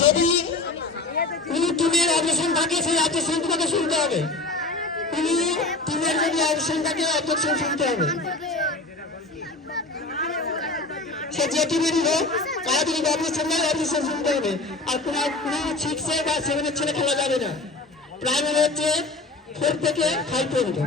যদি কোনো টিমের অবজেকশন থাকে সেই অবজেকশন তোমাকে শুনতে হবে। কোনো টিমের যদি অবজেকশন থাকে অবজেকশন শুনতে হবে। সে যে টিমেরই হোক, তারা যদি অবজেকশন দেয় অবজেকশন শুনতে হবে। আর কোনো 6 বা 7 ছেলে খেলা যাবে না। প্রাইমারি হচ্ছে 4 থেকে 5 পর্যন্ত।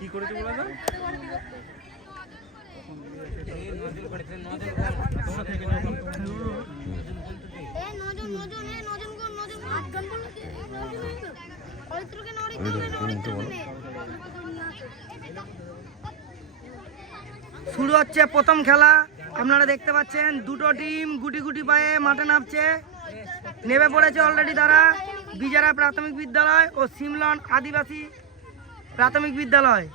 কি করেছে বলা যায়? শুরু হচ্ছে প্রথম খেলা। আপনারা দেখতে পাচ্ছেন দুটো টিম গুটি গুটি পায়ে মাঠে নামছে। নেমে পড়েছে অলরেডি তারা বিজারা প্রাথমিক বিদ্যালয় ও সিমলন আদিবাসী প্রাথমিক বিদ্যালয়।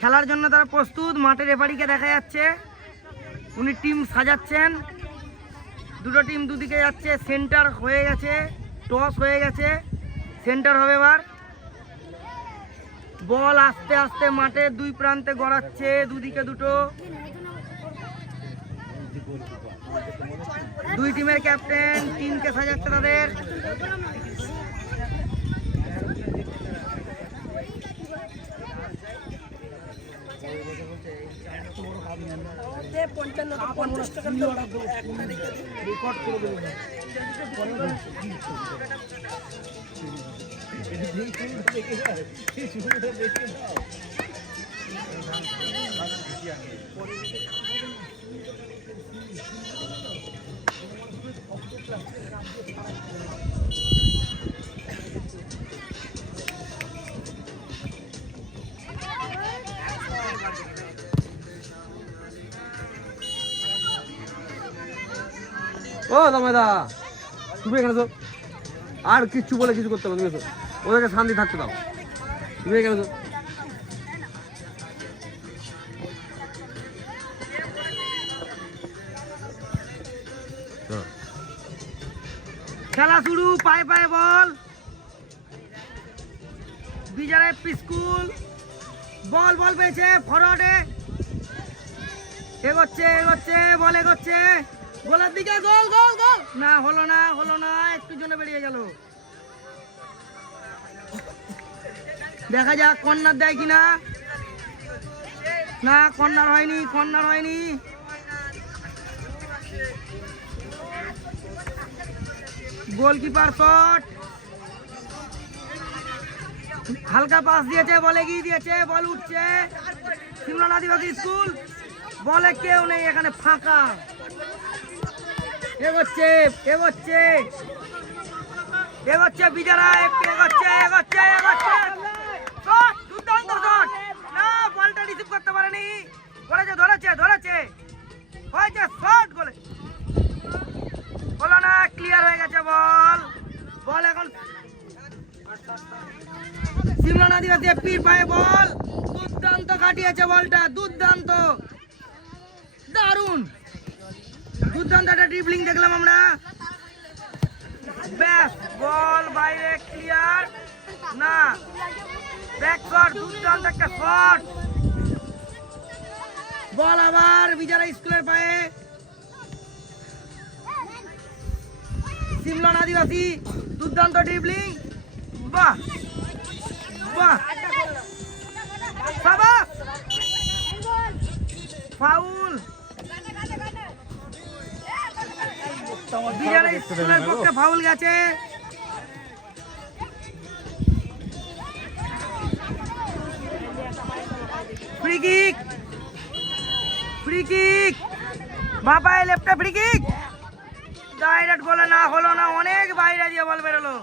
খেলার জন্য তারা প্রস্তুত। মাঠে রেফারিকে দেখা যাচ্ছে, উনি টিম সাজাচ্ছেন। দুটো টিম দুদিকে যাচ্ছে। সেন্টার হয়ে গেছে, টস হয়ে গেছে, সেন্টার হবে এবার। বল আস্তে আস্তে মাঠের দুই প্রান্তে গড়াচ্ছে, দুদিকে দুটো। দুই টিমের ক্যাপ্টেন টিমকে সাজাচ্ছে তাদের। ও দামেদা, তুমি এখানে তো আর কিচ্ছু বলে কিছু করতে হবে, তুমি এসো, ওদেরকে শান্তি থাকতে দাও। তুমি এখানে তো খেলা শুরু। পায়ে পায়ে বল। বিজারে স্কুল বল বল পেয়েছে ফরওয়ার্ডে। এগোচ্ছে এগোচ্ছে, বল এগোচ্ছে গোলের দিকে। গোল গোল গোল না, হলো না, হলো না, একটু জন্য বেরিয়ে গেল। দেখা যাক কর্নার দেয় কিনা। না, কর্নার হয়নি, কর্নার হয়নি। গোলকিপার শট, হালকা পাস দিয়েছে, বল এগিয়ে দিয়েছে, বল উঠছে। সিমলন আদিবাসী স্কুল, বলে কেউ নেই এখানে, ফাঁকা। এগোচ্ছে এগোচ্ছে এগোচ্ছে বিজারা, একটু এগোচ্ছে এগোচ্ছে এগোচ্ছে। শট, দুর্দান্ত শট। না, বলটা রিসিভ করতে পারেনি। ধরেছে ধরেছে ধরেছে, হয়েছে শট। গোলে হলো না, ক্লিয়ার হয়ে গেছে বল। বল এখন সিমলন আদিবাসী এপির পায়ে বল। দুর্দান্ত কাটিয়েছে বলটা, দুর্দান্ত, দারুণ, দুর্দান্ত একটা ড্রিবলিং দেখলাম আমরা। ব্যাস, বল বাইরে, ক্লিয়ার। না, ব্যাক শট, দুর্দান্ত একটা শট। বল আবার বিজারা স্কুলের পায়ে। সিমলন আদিবাসী, দুর্দান্ত ড্রিবলিং। বাহ বাহ, সাবাস। ফাউল। বিজারা স্কুলের পক্ষে ফাউল গেছে। ফ্রি কিক, ফ্রি কিক, বাপায় লেফটে ফ্রি কিক। ডাইরেক্ট গোলে না, হলো না, অনেক বাইরে দিয়ে বল বেরোলো।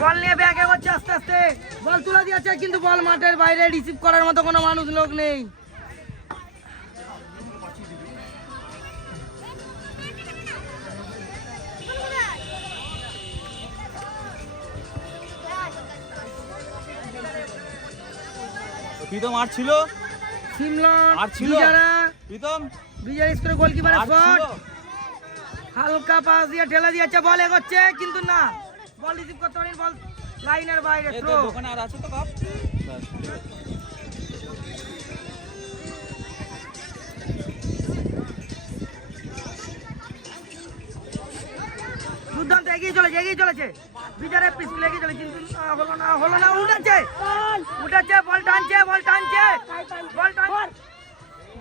বল নিয়ে ব্যাগে হচ্ছে আস্তে আস্তে। বল তুলে দিয়েছে কিন্তু বল মাঠের বাইরে, রিসিভ করার মতো কোনো মানুষ লোক নেই। প্রীতম আর ছিল, সিমলন আর ছিল। প্রীতম বিজয় স্কোর গোলকিপারের আর শট, ছিল। হালকা পাস দিয়ে ঠেলে দিয়েছে, বল এগোচ্ছে কিন্তু না, বল রিসিভ করতে পারেনি, বল লাইনের বাইরে, এই থ্রো। তো দোকানে আর আছে তো কাপ। ব্যাস, ঠিক আছে। দুর্দান্ত এগিয়ে চলেছে বিজয়ের পিছনে এগিয়ে চলে কিন্তু হলো না, উঠেছে বল টানছে,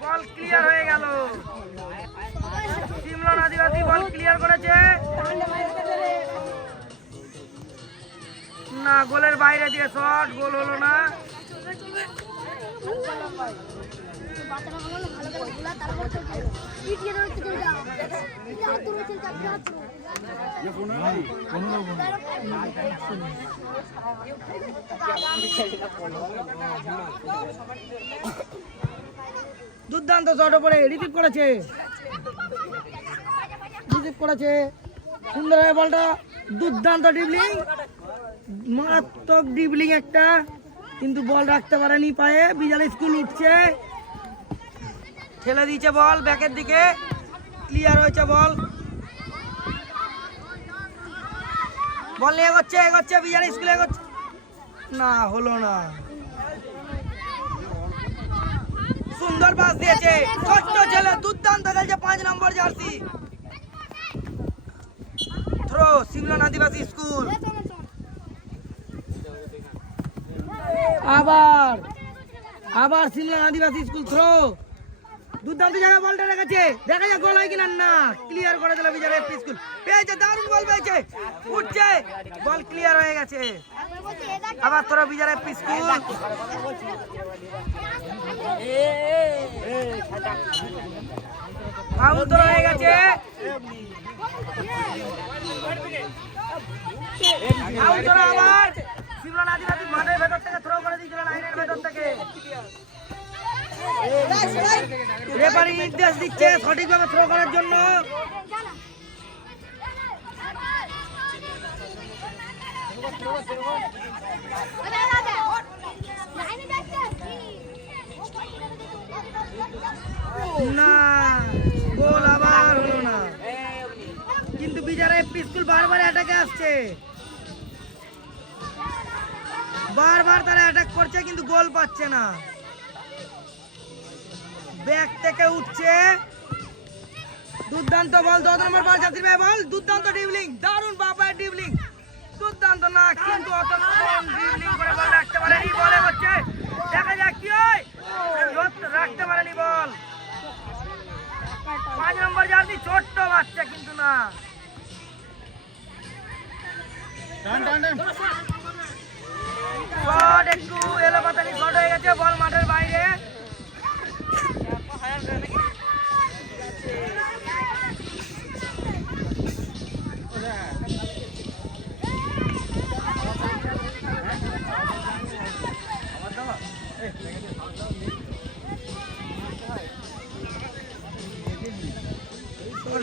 বল ক্লিয়ার হয়ে গেল। সিমলন আদিবাসী বল ক্লিয়ার করেছে, না গোলের বাইরে দিয়ে শট, গোল হলো না। দুর্দান্ত শট উপরে রিসিভ করেছে, সুন্দর হয়ে বলটা, দুর্দান্ত ড্রিবলিং, মারাত্মক ড্রিবলিং একটা, কিন্তু বল রাখতে পারেনি পায়ে। বিজয় স্কুল উঠছে, ঠেলে দিয়েছে বল ব্যাকের দিকে, ক্লিয়ার হয়েছে বল নিয়ে এগোচ্ছে বিজয় স্কুল এগোচ্ছে, না হলো না। সুন্দর পাস দিয়েছে, ছোট্ট ছেলে দুর্দান্ত খেলছে, 5 নম্বর জার্সি, থ্রো সিমলন আদিবাসী স্কুল। আবার সিমলন আদিবাসী স্কুল থ্রো, দুর্দান্ত জায়গায় বলটা রেখেছে, দেখা যাক গোল হয় কিনা, না ক্লিয়ার করে দিল বিজয় এফপি স্কুল, পেয়েছে, দারুণ বল পেয়েছে, উঠছে, বল ক্লিয়ার হয়ে গেছে। আবার তোরা বিজয় এফপি স্কুল, ফাউল তোরা হয়ে গেছে, ফাউল তোরা আবার সিমলন আদিবাসী মাঠের ভেতর থেকে থ্রো করে দিয়েছিল, লাইনের ভেতর থেকে। রেফারি নির্দেশ দিচ্ছে সঠিকভাবে থ্রো করার জন্য। না গোল আবার হলো না, কিন্তু বিজয় এফপি স্কুল বারবার অ্যাটাকে আসছে, বারবার তারা অ্যাটাক করছে কিন্তু গোল পাচ্ছে না। ব্যাক থেকে উঠছে, দুর্দান্ত বল, 10 নম্বর বল, জাতির ভাই বল, দুর্দান্ত ড্রিবলিং, দারুণ বাপায় ড্রিবলিং, দুর্দান্ত না, কিন্তু অত ড্রিবলিং করে বল রাখতে পারেনি, বলে হচ্ছে, দেখা যাক কি হয়, রাখতে পারেনি বল। 5 নম্বর জার্সি ছোট্ট বাচ্চা, কিন্তু না, শট একটু এলোপাতাড়ি শট হয়ে গেছে, বল মাঠের বাইরে।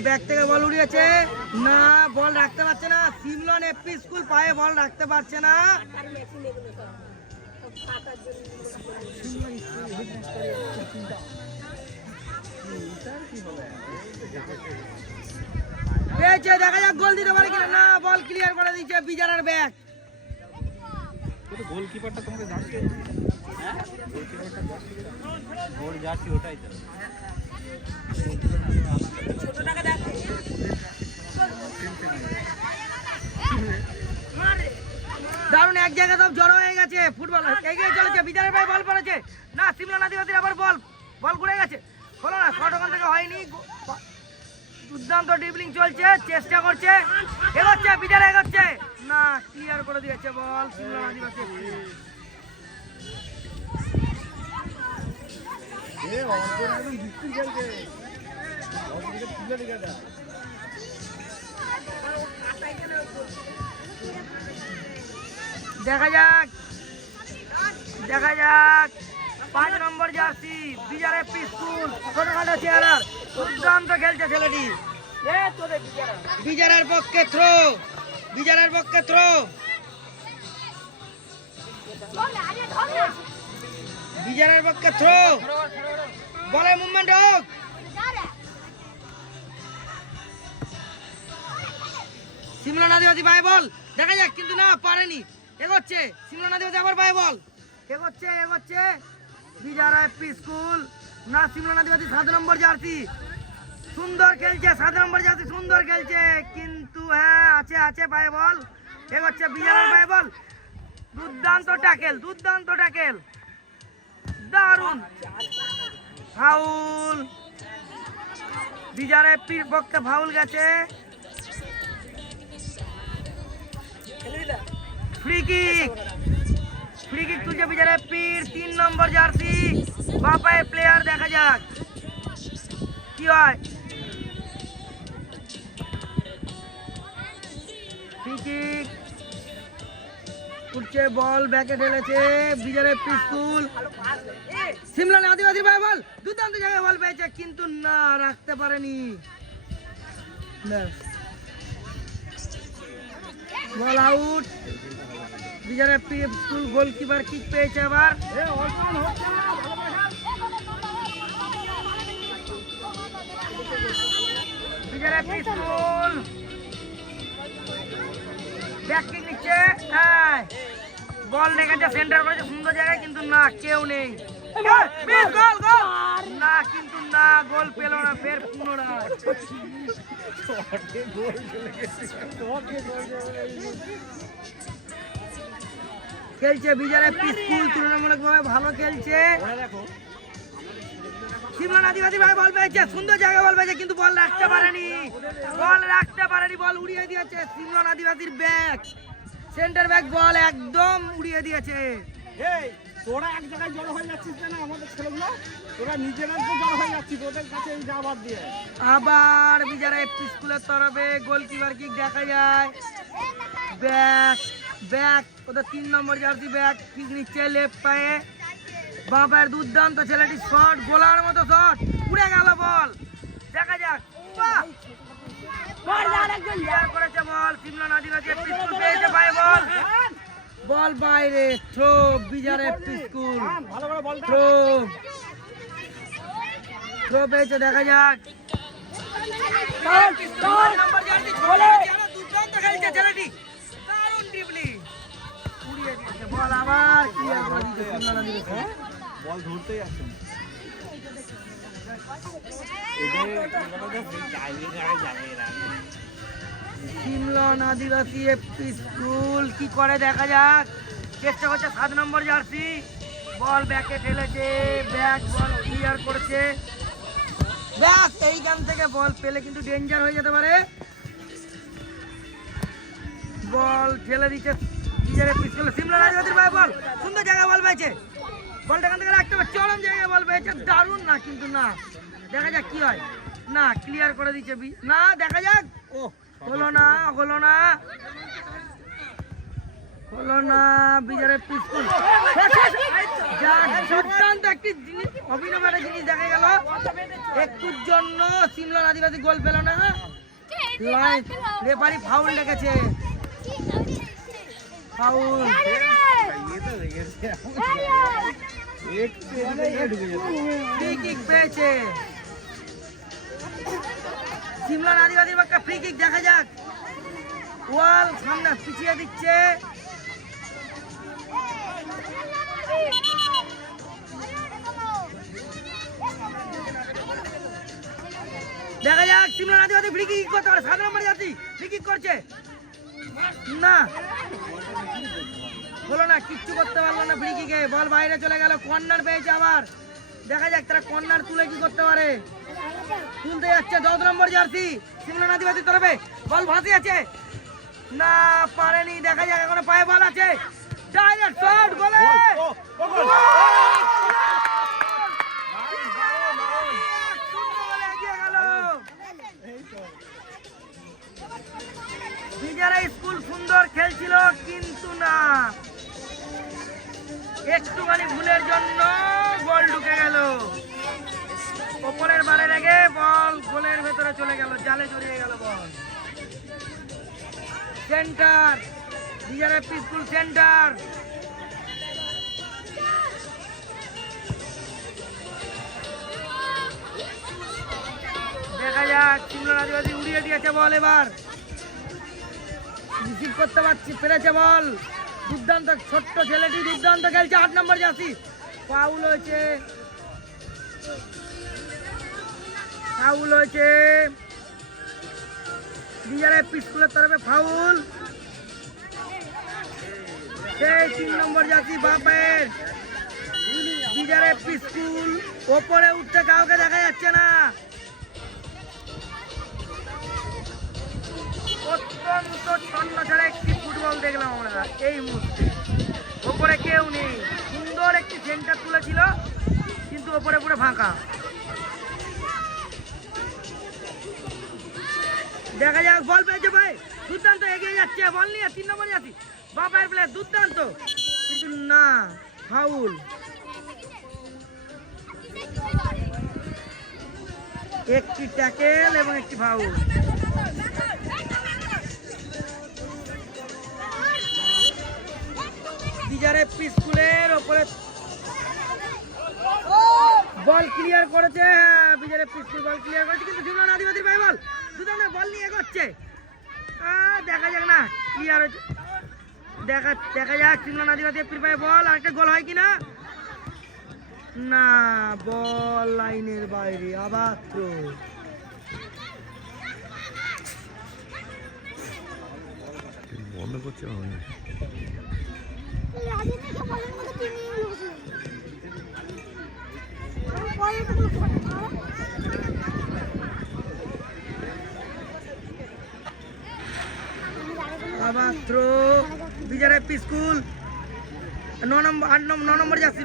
ব্যাক থেকে বল উড়িয়েছে, না বল রাখতে পারছে না, সিমলন এফপি স্কুল পায়ে বল রাখতে পারছে না। পেয়েছে, দেখা যাক গোল দিতে পারে কিনা, না বল ক্লিয়ার করে দিচ্ছে বিজারের ব্যাক। গোলকিপারটা তোমাকে জার্সি, হ্যাঁ গোলকিপারটা জার্সি, গোল জার্সি ওটাই তো। দারুণ এক জায়গায় সব জড়ো হয়ে গেছে, ফুটবল এগিয়ে চলেছে, বিজয়ের ভাই বল পড়েছে, না সিমলন আদিবাসীর আবার বল ঘুরে গেছে, হলো না, শট ওখান থেকে হয়নি। দুর্দান্ত ড্রিবলিং চলছে, চেষ্টা করছে, এগোচ্ছে বিজয়, এগোচ্ছে, না ক্লিয়ার করে দিয়েছে বল সিমলন আদিবাসী। দেখা যাক দেখা যাক 5 নম্বর জার্সি বিজারএফপি স্কুল ছোটখাটো চেহারার দুর্দান্ত খেলছে ছেলেটি। বিজারের পক্ষে থ্রো, বিজারের পক্ষে থ্রো, বিজারের পক্ষে থ্রো, বলের মুভমেন্ট হোক। সিমলা আদিবাসী পায় বল, দেখা যাক কিন্তু না পারেনি, এগোচ্ছে সিমলা আদিবাসী আবার পায় বল, এগোচ্ছে এগোচ্ছে বিজারএফপি স্কুল না সিমলা আদিবাসী 7 নম্বর জার্সি সুন্দর খেলছে, 7 নম্বর জার্সি সুন্দর খেলছে কিন্তু হ্যাঁ আছে আছে পায় বল, এগোচ্ছে বিজারের পায় বল, দুর্দান্ত ট্যাকেল, দুর্দান্ত ট্যাকেল, দারুণ ফাউল, বিজারএফপির পক্ষে ফাউল গেছে। ফ্রি কিক, ফ্রি কিক তুলছে বিজারএফপির 3 নম্বর জার্সি বাপায় প্লেয়ার, দেখা যাক কি হয়। ফ্রি কিক উঠছে, বল ব্যাকে ঢেলেছে বিজারএফপি স্কুল, সিমলা আদিবাসী ভাই বল, দুর্দান্ত জায়গায় বল পেয়েছে কিন্তু না রাখতে পারেনি, বল আউট। বিজারএফপি স্কুল গোলকিপার কিক পেয়েছে আবার, বিজারএফপি স্কুল ব্যাক কিক নিচ্ছে, বল রেখেছে সেন্টার করেছে সুন্দর জায়গায় কিন্তু না কেউ নেই, গোল গোল না কিন্তু না গোল পেল না, ফের পুনরায় খেলছে বিজারএফপি স্কুল, তুলনামূলকভাবে ভালো খেলছে। সিমলা আদিবাসী ভাই বল পেয়েছে, সুন্দর জায়গায় বল পেয়েছে কিন্তু বল রাখতে পারেনি, বল রাখতে পারেনি, বল উড়িয়ে দিয়েছে সিমলা আদিবাসীর ব্যাক, সেন্টার ব্যাক বল একদম উড়িয়ে দিয়েছে। তোরা এক জায়গায় জড়ো হয়ে যাচ্ছিস না আমাদের ছেলেগুলো, তোরা নিজেরা তো জড়ো হয়ে যাচ্ছিস, ওদের কাছে এই যাবার দিয়ে আবার বিজারএফপি স্কুলের তরফে গোলকিপার কিক দেখা যায়, ব্যাক ব্যাক ওদের 3 নম্বর জার্সি ব্যাক কিক নিচ্ছে লেফট পায়ে, বাঁ পায়ের দুর্দান্ত ছেলেটি শট, গোলার মতো শট, উড়ে গেল বল, দেখা যাক করেছে বল, সিমলা আদিবাসী স্কুল পেয়েছে পায়ে বল, বল বাইরে, থ্রো বিজারএফপি স্কুল, থ্রো থ্রো পেয়েছে, দেখা যাক দুর্দান্ত খেলছে ছেলেটি, দারুণ টিপলি উড়িয়ে দিয়েছে বল, আবার ক্লিয়ার করে দিয়েছে সিমলা আদিবাসী, বল ধরতেই আসছে সিমলা আদিবাসী এফপি স্কুল কি করে দেখা যাক, চেষ্টা করছে 7 নম্বর জার্সি, বল ব্যাকে ঠেলেছে, ব্যাক বল ক্লিয়ার করেছে, ব্যাক এইখান থেকে বল পেলে কিন্তু ডেঞ্জার হয়ে যেতে পারে, বল ঠেলে দিচ্ছে বিজারএফপি স্কুল, সিমলা আদিবাসীর ভাই বল সুন্দর জায়গায় বল পেয়েছে, বলটা এখান থেকে রাখতে হবে, চরম জায়গায় বল পেয়েছে, দারুণ না কিন্তু না, দেখা যাক কি হয়, না ক্লিয়ার করে দিচ্ছে না, দেখা যাক ও হলো না, হলো না, হলো না, বিজারএফপি স্কুল দুর্দান্ত একটি জিনিস, অভিনব একটা জিনিস দেখা গেল, একটুর জন্য সিমলা আদিবাসী গোল পেল না, রেফারি ফাউল লেগেছে, ফাউল, ফ্রি কিক পেয়েছে সিমলা আদিবাসীর পক্ষে, ফ্রি কিক দেখা যাক, ওয়াল সামনে পিছিয়ে দিচ্ছে, দেখা যাক সিমলা আদিবাসী ফ্রি কিক করতে পারে, 7 নম্বর জাতি ফ্রি কিক করছে না, হলো না, কিচ্ছু করতে পারলো না ফ্রি কিকে, বল বাইরে চলে গেল, কর্নার পেয়েছে আবার, দেখা যাক তারা কর্নার তুলে কি করতে পারে, তুলতে যাচ্ছে 10 নম্বর জার্সি সিমলা আদিবাসীর তরফে, বল ভাসি আছে না পারেনি, দেখা যাক এখন পায়ে বল আছে, ডাইরেক্ট শট, গোলে বিজারা স্কুল সুন্দর খেলছিল কিন্তু না, একটুখানি ভুলের জন্য গোল ঢুকে গেল। ওপরের বারে লেগে বল গোলের ভেতরে চলে গেল, জালে জড়িয়ে গেল ball. Centre BJP school centre. দেখা যাক সিমলন আদিবাসী উড়িয়ে দিয়েছে বল, এবার রিসিভ করতে পেরেছে বল। দুর্দান্ত ছোট্ট ছেলেটি দুর্দান্ত খেলছে, 8 নম্বর জার্সি। ফাউল হয়েছে, ফাউল হয়েছে বিজেপি স্কুলের তরফে ফাউল। সেই 3 নম্বর জার্সি বাপের বিজেপি স্কুল। ওপরে উঠতে কাউকে দেখা যাচ্ছে না। অত্যন্ত ছন্ন ছাড়া একটি ফুটবল দেখলাম আমরা এই মুহূর্তে। ওপরে কেউ নেই, সুন্দর একটি সেন্টার তুলেছিল কিন্তু ওপরে পুরো ফাঁকা। দেখা যাক, বল পেয়েছে ভাই, দুর্দান্ত এগিয়ে যাচ্ছে বল নিয়ে। 3 নম্বর যাচ্ছি বাপায়ের প্লেয়ার, দুর্দান্ত, কিন্তু না, ফাউল। একটি ট্যাকেল এবং একটি ফাউল। বিজেপি স্কুলের ওপরে বল ক্লিয়ার করেছে। হ্যাঁ, বিজেপি স্কুল বল ক্লিয়ার করেছে, কিন্তু সিমলন আদিবাসীর ভাই বল দুজনে বল নিয়ে এগোচ্ছে। দেখা যাক না ক্লিয়ার হয়েছে, দেখা যাক সিমলন আদিবাসী পায়ে বল। আরেকটা গোল হয় কিনা, না, বল লাইনের বাইরে। আবার থ্রো। বন্ধ করছে আবার থ্রো বিজেপি স্কুল। 9 নম্বর জার্সি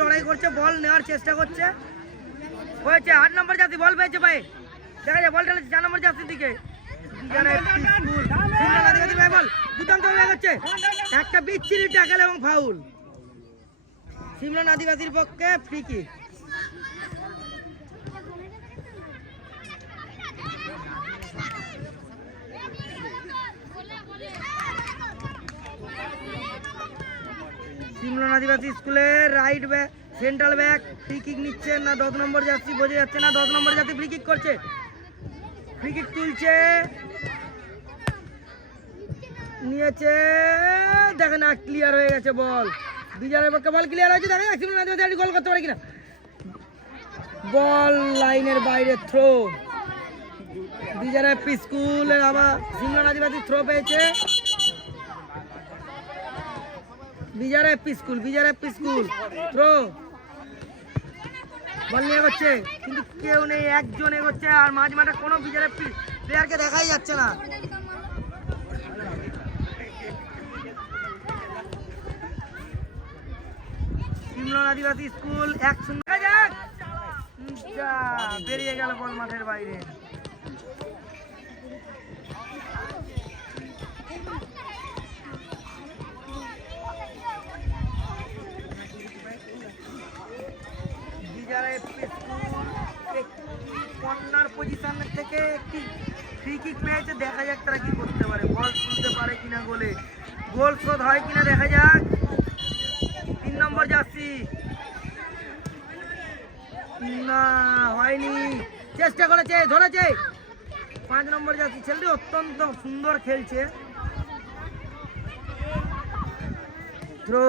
লড়াই করছে, বল নেওয়ার চেষ্টা করছে। হয়েছে 8 নম্বর জার্সি বল পেয়েছে ভাই। দেখা যায় বলটা 4 নম্বর জার্সির দিকে। একটা বিচ্ছিরি ট্যাকেল এবং ফাউল। সিমলন আদিবাসীর পক্ষে ফ্রি কিক। সিমলন আদিবাসী স্কুলের right back, central back free kick নিচ্ছে না 10 নম্বর জার্সি, বোঝা যাচ্ছে না। 10 নম্বর জার্সি ফ্রি কিক করছে, ফ্রি কিক তুলছে, নিয়েছে, দেখে না, ক্লিয়ার হয়ে গেছে বল। বিজয়ের পক্ষে বল ক্লিয়ার হয়েছে, দেখা যাক সিমলন আদিবাসী গোল করতে পারে কিনা। বল লাইনের বাইরে, থ্রো। বিজেপি স্কুলের আবার সিমলন আদিবাসী থ্রো পেয়েছে। বিজেপি স্কুল থ্রো, বল নিয়ে এগোচ্ছে কিন্তু কেউ নেই, একজন এগোচ্ছে, আর মাঝ মাঠে কোনো বিজেপি প্লেয়ারকে দেখাই যাচ্ছে না। সিমলন আদিবাসী স্কুল 1-0। যাক, বেরিয়ে গেল বল মাঠের বাইরে। কর্নার পজিশন থেকে একটি ফ্রি কিক পেয়েছে, দেখা যাক তারা কি করতে পারে, বল তুলতে পারে কিনা, গোল শোধ হয় কিনা দেখা যাক। 3 নম্বর জার্সি, না হয়নি, চেষ্টা করেছে, ধরেছে। 5 নম্বর জার্সি ছেলেটি অত্যন্ত সুন্দর খেলছে। থ্রো,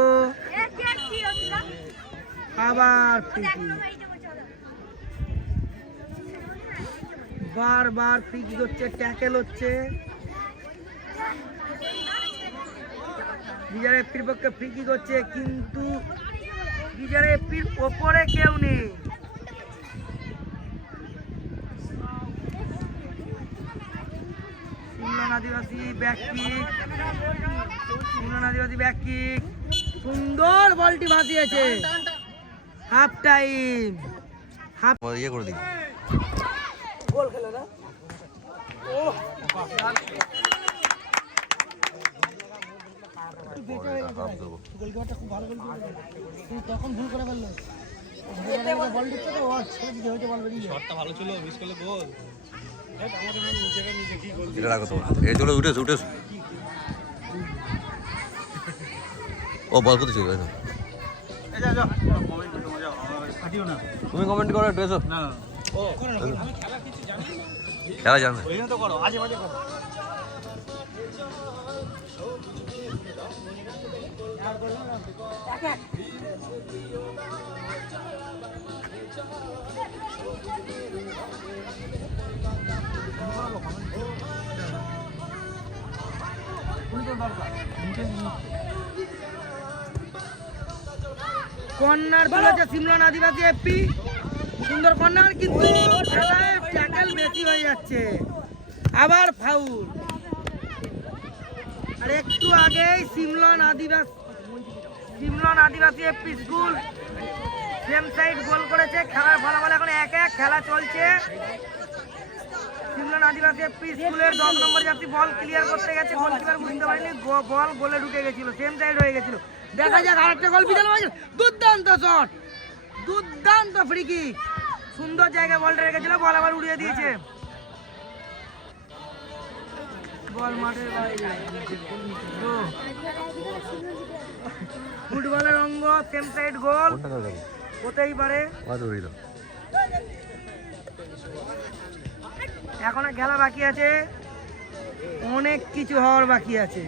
আবার ফ্রি কিক, বারবার ফ্রি কিক হচ্ছে, ট্যাকেল হচ্ছে। বিজেপির পক্ষে ফ্রি কিক হচ্ছে, কিন্তু বিজেপির ওপরে কেউ নেই। সিমলন আদিবাসী ব্যাক কিক, সুন্দর বলটি ভাসিয়েছে। হাফ টাইম, ইয়ে করে দিই। গোল খেলে না, বেঁচে হয়ে গেছে গোলকিপারটা খুব ভালো গোল করেছে কিন্তু তখন ভুল করে ফেললো বল দিচ্ছে তো ও ছেড়ে দিতে হয়তো বল বেরিয়ে শটটা ভালো ছিল মিস করলে গোল আমাদের নিজেকে নিজে কি গোল এটা রাখো তোমরা এই চলে উঠেছো ও বল করতে ছিল তুমি কমেন্ট করো একটু এসো না ও আমি খেলা কিছু জানি খেলা জানে ওই তো করো আজে বাজে করো কর্নার তুলেছে সিমলান আদিবাসী এফপি সুন্দর কর্নার কিন্তু খেলায় ট্যাকল বেশি হয়ে যাচ্ছে আবার ফাউল আর একটু আগেই সিমলান আদিবাসী এফপি স্কুল সেম সাইড গোল করেছে খেলার ফলাফল এখন 1-1 খেলা চলছে সিমলান আদিবাসী এফপি স্কুলের 10 নম্বর যাত্রী বল ক্লিয়ার করতে গেছে গোলকিপার বুঝতে পারেনি বল গোলে ঢুকে গেছিল সেম সাইড হয়ে গেছিল দেখা যাক আরেকটা গোল বিশাল হয়েছে দুর্দান্ত শট দুর্দান্ত ফ্রি কিক সুন্দর জায়গায় বলটা রেখেছিল বল আবার উড়িয়ে দিয়েছে বল মাঠের বাইরে ফুটবলের অঙ্গ সেম সাইড গোল হতেই পারে এখনো খেলা বাকি আছে অনেক কিছু হওয়ার বাকি আছে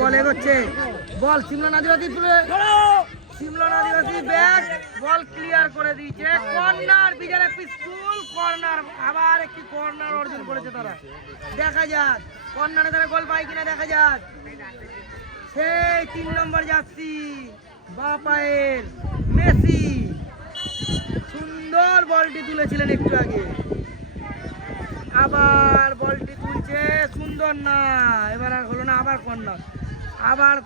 বল এগোচ্ছে বল সিমলান আদিবাসী ব্যাগ বল ক্লিয়ার করে দিয়েছে কর্নার বিজার স্কুল কর্নার আবার একটি কর্নার অর্জন করেছে তারা দেখা যাক কর্নারে তারা গোল পায় কিনা দেখা যাক সেই 3 নম্বর যাচ্ছি বা পায়ের মেসি সুন্দর বলটি তুলেছিলেন একটু আগে আবার বলটি তুলছে সুন্দর না এবার আর হলো না আবার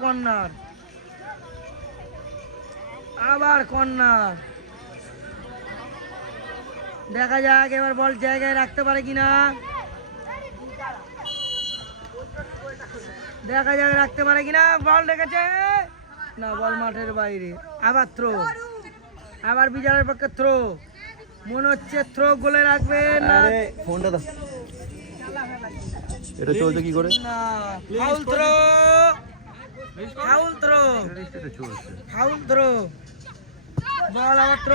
কর্নার দেখা যাক এবার বল জায়গায় রাখতে পারে কিনা বল রেখেছে না বল মাঠের বাইরে আবার থ্রো আবার বিজয়ের পক্ষে থ্রো মনে হচ্ছে থ্রো গোলে রাখবে না ফোনটা দাও এটা চলছে কি করে না ফাউল থ্রো বল আবার থ্রো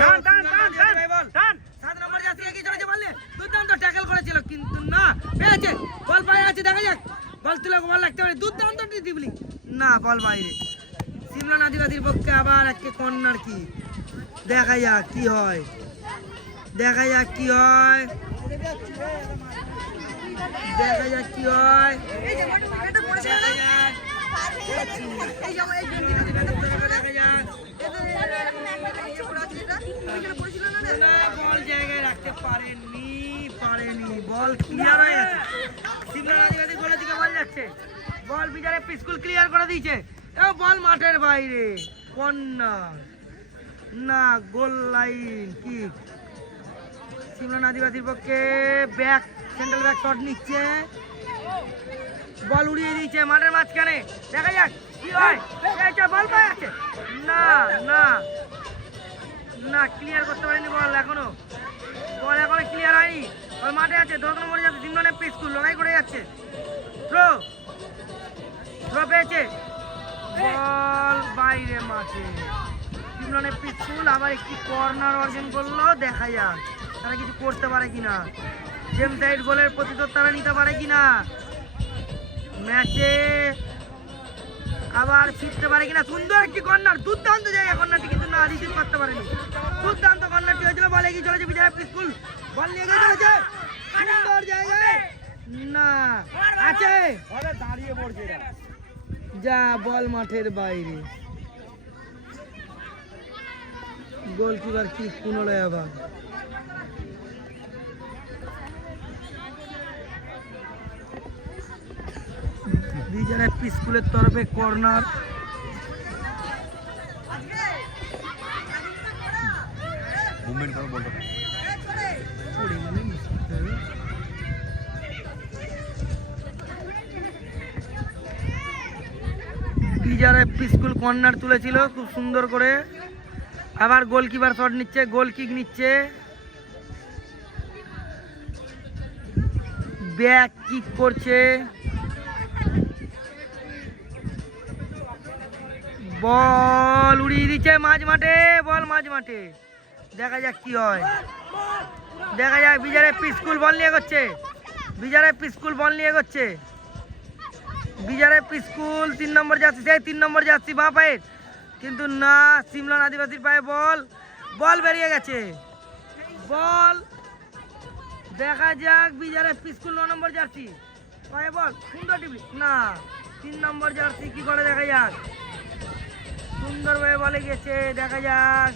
বল 7 নম্বর যাত্রী এগিয়ে চলেছে বললে দুর্দান্ত ট্যাকল করেছিল কিন্তু না পেয়েছে বল পায়ে আছে দেখা যাক বল তুলে বল লাগতে পারে দুর্দান্ত ড্রিবলিং না বল বাইরে সিমলান আদিবাসীর পক্ষে আবার একটা কর্নার কি দেখা যাক কি হয় বল জায়গায় রাখতে পারেনি বল ক্লিয়ার হয়ে গেছে সিমলান আদিবাসী গোলের দিকে বল যাচ্ছে বল বিজারে স্কুল ক্লিয়ার করে দিয়েছে বল মাঠের বাইরে কর্নার না গোল লাইন কি সিমলান আদিবাসীর পক্ষে ব্যাক সেন্ট্রাল ব্যাক শট নিচ্ছে বল উড়িয়ে দিয়েছে মাঠের মাঝখানে দেখা যাক কি হয় বল পায় আছে না ক্লিয়ার করতে পারেনি বল এখনো ক্লিয়ার হয়নি বল মাঠে আছে 10 নম্বরে যাচ্ছে সিমলান এফপি স্কুল লড়াই করে যাচ্ছে থ্রো পেয়েছে বল বাইরে মাঠে সিমলান এফপি স্কুল আবার একটি কর্নার অর্জন করলো দেখা যাক তারা কিছু করতে পারে কিনা সেম সাইড গোলের প্রতিশোধ তারা নিতে পারে কিনা ম্যাচে আবার ফিরতে পারে কিনা সুন্দর একটি কর্নার দুর্দান্ত জায়গা কর্নারটি কিন্তু না রিসিভ করতে পারেনি দুর্দান্ত কর্নারটি হয়েছিল বল এগিয়ে চলেছে বিজয় স্কুল বল নিয়ে এগিয়ে চলেছে সুন্দর জায়গায় না আছে দাঁড়িয়ে পড়ছে যা বল মাঠের বাইরে গোলকিপার কি পুনরায় আবার বিজয় এফপি স্কুলের তরফে কর্নার মুভমেন্ট করো বলতো বিজারএফ স্কুল কর্নার তুলেছিল খুব সুন্দর করে। আবার গোলকিপার শট নিচ্ছে, গোল কিক নিচ্ছে, ব্যাক কিক করছে, বল উড়িয়ে দিচ্ছে মাঝ মাঠে, বল মাঝ মাঠে। দেখা যাক কি হয়, দেখা যাক। বিজারএফ স্কুল বল নিয়ে এগোচ্ছে, বিজারএফ স্কুল বল নিয়ে এগোচ্ছে। বিজারএফ স্কুল 3 নম্বর যাচ্ছি, সেই 3 নম্বর যাচ্ছি বাঁ পায়ের, কিন্তু না, সিমলন আদিবাসীর পায়ে বল, বল বেরিয়ে গেছে, বল। দেখা যাক বিজারএফ স্কুল 9 নম্বর জার্সি পায়ে বল, সুন্দর টিপি, না 3 নম্বর জার্সি কি করে, দেখা যাক। সুন্দরভাবে বলে গেছে, দেখা যাক।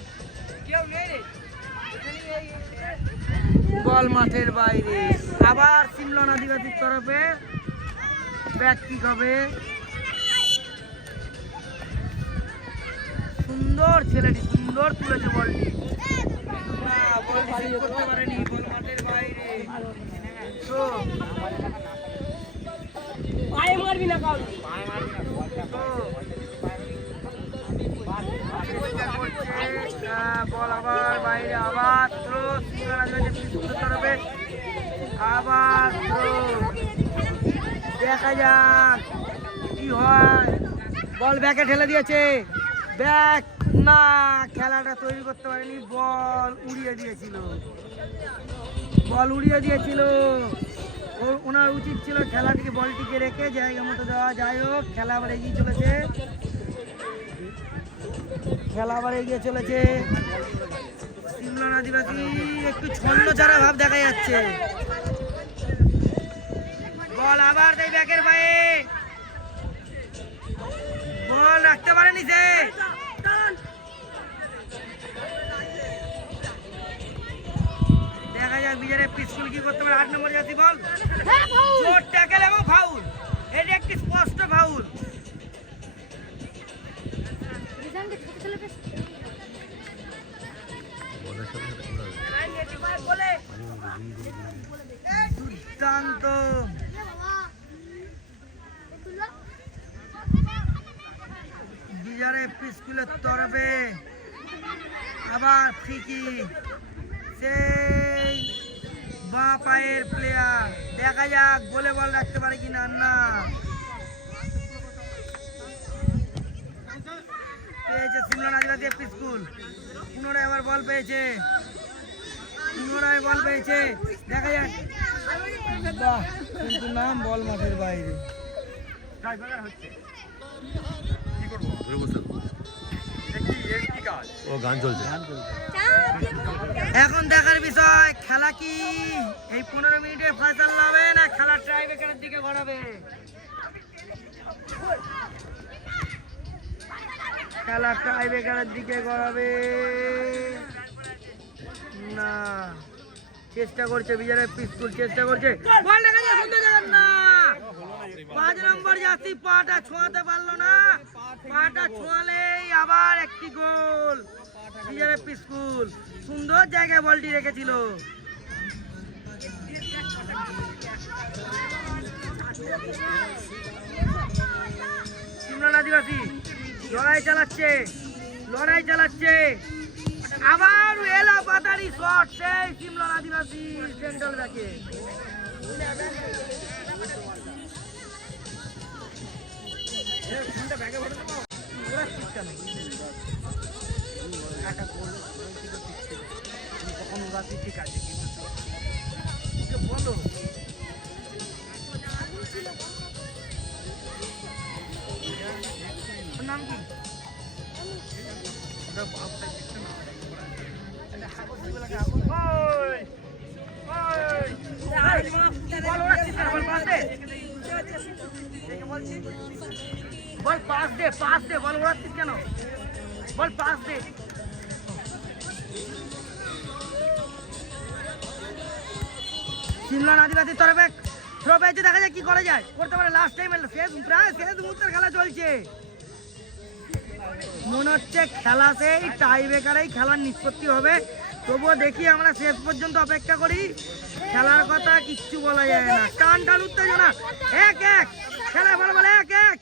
বল মাঠের বাইরে। আবার সিমলন আদিবাসীর তরফে ব্যাক কিক হবে। সুন্দর ছেলেটি, সুন্দর তুলেছে বলটি, না বলটি সেভ করতে পারেনি, বল মাঠের বাইরে। তো পায়ে মারবি না, কাউ পায়ে মারবি না, বল আবার বাইরে, আবার থ্রো সিমলন আদিবাসী স্কুলের তরফে, আবার থ্রো। দেখা যাক কি হয়। বল ব্যাকে ঠেলে দিয়েছে, ব্যাক, না খেলাটা তৈরি করতে পারেনি, বল উড়িয়ে দিয়েছিল, বল উড়িয়ে দিয়েছিল। ওনার উচিত ছিল খেলাটিকে বলটিকে রেখে জায়গা মতো দেওয়া। যাই হোক, খেলা আবার এগিয়ে চলেছে, খেলা আবার এগিয়ে চলেছে। সিমলন আদিবাসী একটু ছন্ন ছাড়া ভাব দেখা যাচ্ছে। বল আবার দেয় ব্যাকের পায়ে, বল রাখতে পারেনি সে। দেখা যাক বিজারএফ স্কুল কি করতে পারে। 8 নম্বর জার্সি বল, জোর ট্যাকেল এবং ফাউল, এটা একটি স্পষ্ট ফাউল। দুর্দান্ত। বিজারএফ স্কুলের তরফে আবার ফ্রি কিক, সেই বাঁ পায়ের প্লেয়ার। দেখা যাক গোলে বল রাখতে পারে কিনা, না পেয়েছে সিমলন আদিবাসী এফপি স্কুল। পুনরায় আবার বল পেয়েছে, পুনরায় বল পেয়েছে, দেখা যাক। বাহ, কিন্তু নাম বল মাঠের বাইরে। ও গান চলছে। এখন দেখার বিষয়, খেলা কি এই 15 মিনিটে ফয়সালা হবে না খেলা টাই ব্রেকারের দিকে গড়াবে? খেলা টাই ব্রেকারের দিকে গড়াবে না। চেষ্টা করছে বিজারএফ স্কুল, চেষ্টা করছে, বল দেখা যায়, সুন্দর জায়গা, না 5 নম্বর জার্সি পাটা ছোঁয়াতে পারলো না, পাটা ছোঁয়ালেই আবার একটি গোল। বিজারএফ স্কুল সুন্দর জায়গায় বলটি রেখেছিল। সিমলন আদিবাসী লড়াই চালাচ্ছে, লড়াই চালাচ্ছে, আবার এলা পাতারি শট, সেই সিমলন আদিবাসী সেন্ট্রাল ব্যাকে। ঠিক আছে, কিন্তু বলো নাম কি? বল পাস দে, পাস দে, বল ওড়াচ্ছিস কেন? বল পাস দে। সিমলন আদিবাসীর তরফে থ্রো পেয়েছে, দেখা যায় কি করা যায়, করতে পারে। লাস্ট টাইম প্রায় শেষ মুহূর্তের খেলা চলছে, মনে হচ্ছে খেলা সেই টাই ব্রেকারেই খেলার নিষ্পত্তি হবে। তবুও দেখি, আমরা শেষ পর্যন্ত অপেক্ষা করি। খেলার কথা কিচ্ছু বলা যায় না, টান টান উত্তেজনা, 1-1 খেলা, বল বলে 1-1।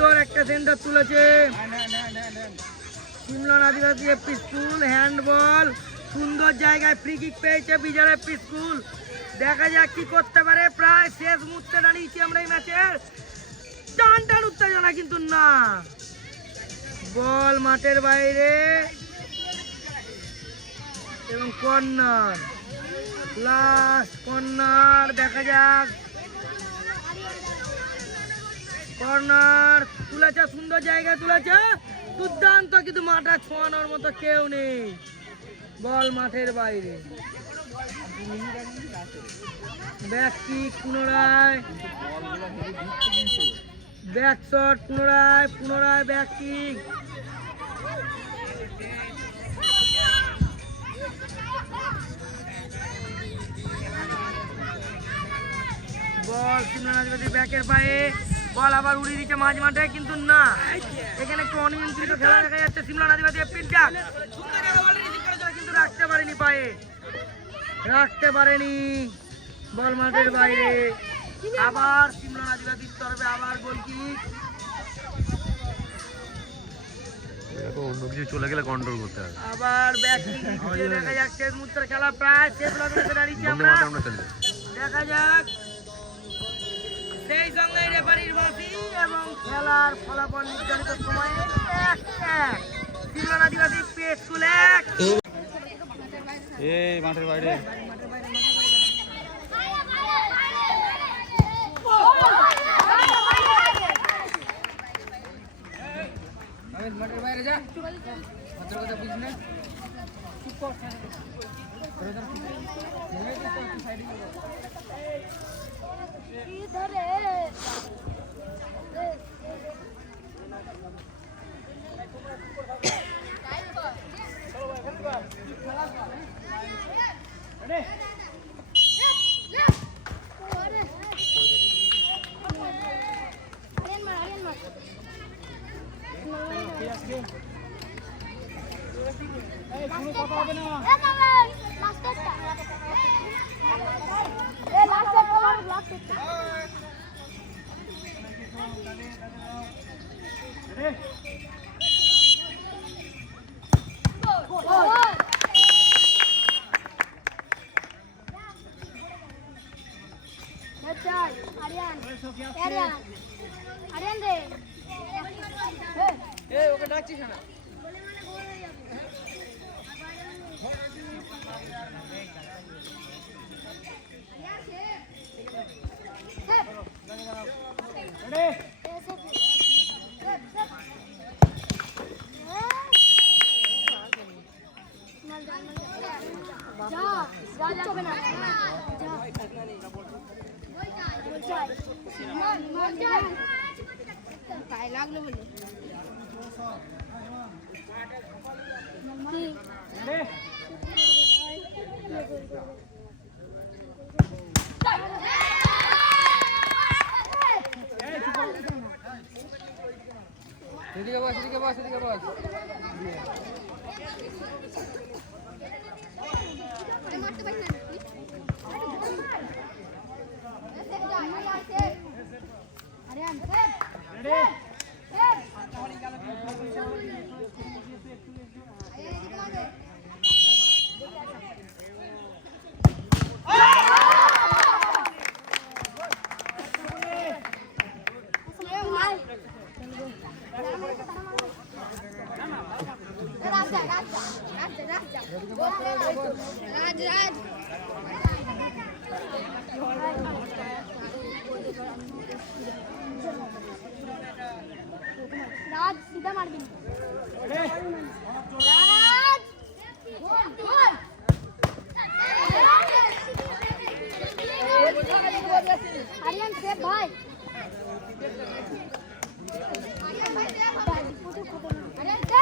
সুন্দর একটা সেন্টার তুলেছে সিমলন আদিবাসী এফপি স্কুল। হ্যান্ডবল, সুন্দর জায়গায় ফ্রি কিক পেয়েছে বিজার এফপি স্কুল। দেখা যাক কি করতে পারে। প্রায় শেষ মুহূর্তে দাঁড়িয়েছি আমরা এই ম্যাচের। টান টান উত্তেজনা কিন্তু না, বল মাঠের বাইরে এবং কর্নার, লাস্ট কর্নার। দেখা যাক, কর্নার তুলেছে, সুন্দর জায়গায় তুলেছে, দুর্দান্ত, কিন্তু মাঠা ছোঁয়ানোর মতো কেউ নেই, বল মাঠের বাইরে। ব্যাক কিক পুনরায়, ব্যাক শট পুনরায় ব্যাক কিক। বল সিমলন আদিবাসী ব্যাকের পায়ে, বল আবার উড়িয়ে দিচ্ছে মাঝ মাঠে, কিন্তু না, এখানে একটু অনিয়ন্ত্রিত খেলা দেখা যাচ্ছে সিমলন আদিবাসী এফপিটা। কিন্তু রাখতে পারেনি পায়ে, রাখতে পারেনি, বল মাঠের বাইরে। আবার সিমলন আদিবাসীর তরফে আবার গোল কিক। অন্য কিছু চলে গেলে কন্ট্রোল করতে হবে। আবার ব্যাক কিক দিচ্ছে, দেখা যাক শেষ মুহূর্তের খেলা প্রায় শেষ লগ্নে দাঁড়িয়েছি আমরা। দেখা যাক, সেই সঙ্গে রেফারির বাঁশি এবং খেলার ফলাফল নির্ধারিত সময়ে 1-1 সিমলন আদিবাসী পে স্কুল 1। এই মাঠের বাইরে মাঠের বাইরে যা, কথা বুঝ না। ওকে ডাকছিস না? লাগলো বলে এদিকে বস, এদিকে বস, এদিকে বস। মারতে পারি না আরে राज राज राज सीधा मार दी राज गोल आर्यन से भाई आर्यन भाई से आर्यन से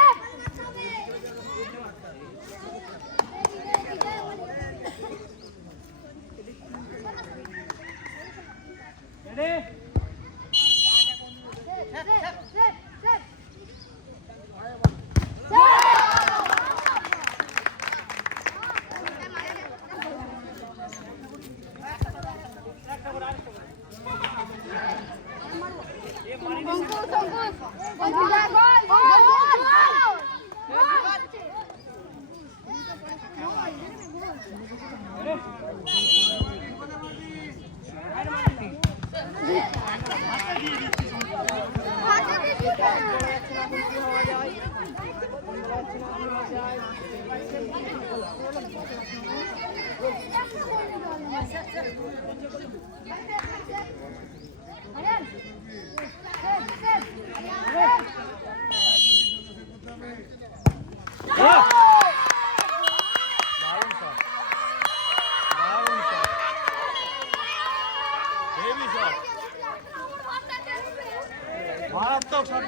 Tunggu. মারাত্মক শট